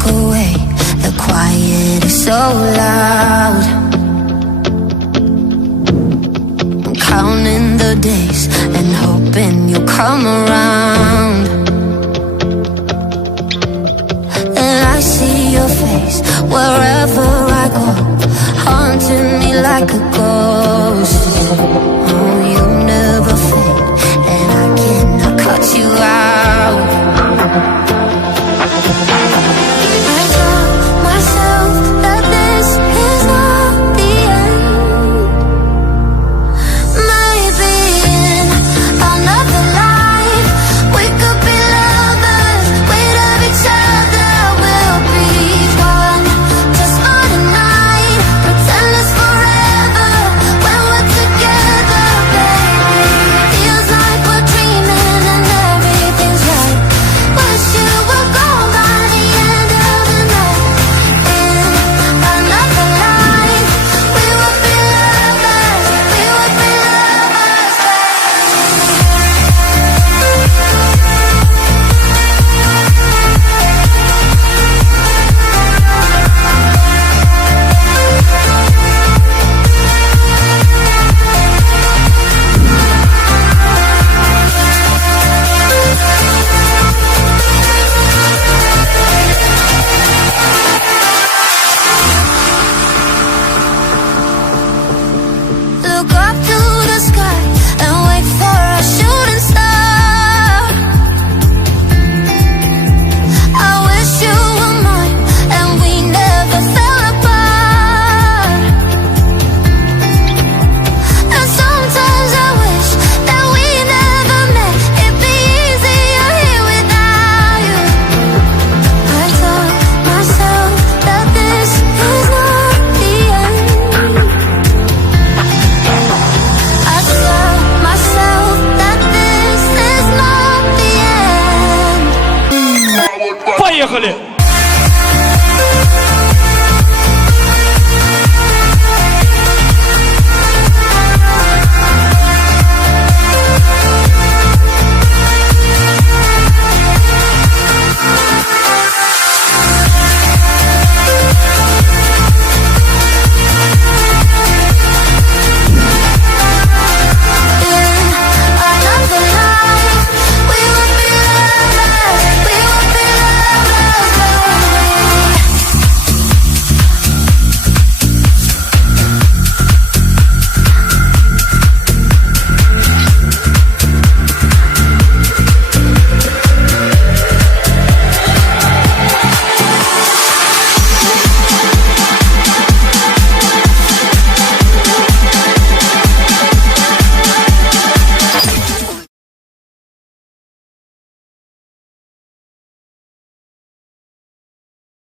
walk away. The quiet is so loud. I'm counting the days and hoping you'll come around. And I see your face wherever I go, haunting me like a ghost. Oh, you never fade, and I cannot cut you out. I tell myself that this is not the end. Maybe in another life we could be lovers, we'd have each other, we'll be one. Just for tonight, pretend it's forever when we're together, baby. Feels like we're dreaming and everything's right. Wish you were gone by the end of the night. In another life, we would be lovers, we would be lovers, look up to the sky and wait for a shooting star. I wish you were mine and we never fell apart. And sometimes I wish that we never met. It'd be easier here without you. I tell myself that this is not the end. I tell myself that this is not the end. Поехали!